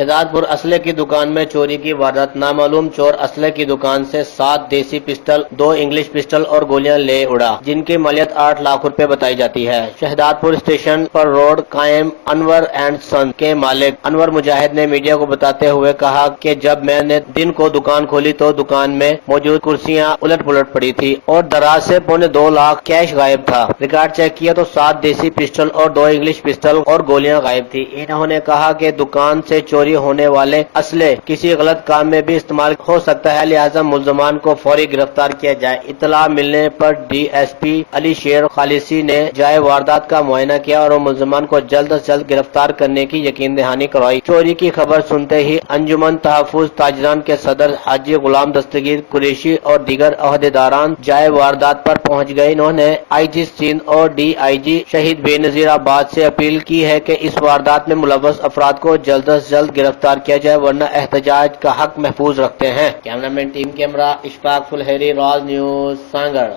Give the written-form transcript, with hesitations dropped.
शहजादपुर असले की दुकान में चोरी की वारदात। नामालूम चोर असले की दुकान से 7 देसी पिस्टल, 2 इंग्लिश पिस्टल और गोलियां ले उड़ा, जिनकी मलियत 8 लाख रुपए बताई जाती है। शहजादपुर स्टेशन पर रोड कायम अनवर एंड सन के मालिक अनवर मुजाहिद ने मीडिया को बताते हुए कहा कि जब मैंने दिन को दुकान खोली तो दुकान में मौजूद कुर्सियां उलट पुलट पड़ी थी और दराज से 2.25 लाख कैश गायब था। रिकॉर्ड चेक किया तो 7 देसी पिस्टल और 2 इंग्लिश पिस्टल और गोलियां गायब थी। इन्होंने कहा कि दुकान से चोरी होने वाले असले किसी गलत काम में भी इस्तेमाल हो सकता है, लिहाजा मुल्जमान को फौरी गिरफ्तार किया जाए। इतला मिलने पर DSP अली शेर खालिसी ने जाए वारदात का मुआयना किया और मुल्जमान को जल्द से जल्द गिरफ्तार करने की यकीन दहानी करवाई। चोरी की खबर सुनते ही अंजुमन तहफुज ताजरान के सदर हाजी गुलाम दस्तगीर कुरैशी और दीगर अहदेदारान जाए वारदात पर पहुंच गए। इन्होंने IG सिंध और DIG शहीद बेनजीराबाद से अपील की है कि इस वारदात में मुलव्वस अफराद को जल्द से जल्द गिरफ्तार किया जाए, वरना एहतजाज का हक महफूज रखते हैं। कैमरामैन टीम कैमरा इशफाक फुलहरी, राज न्यूज, सांगड़।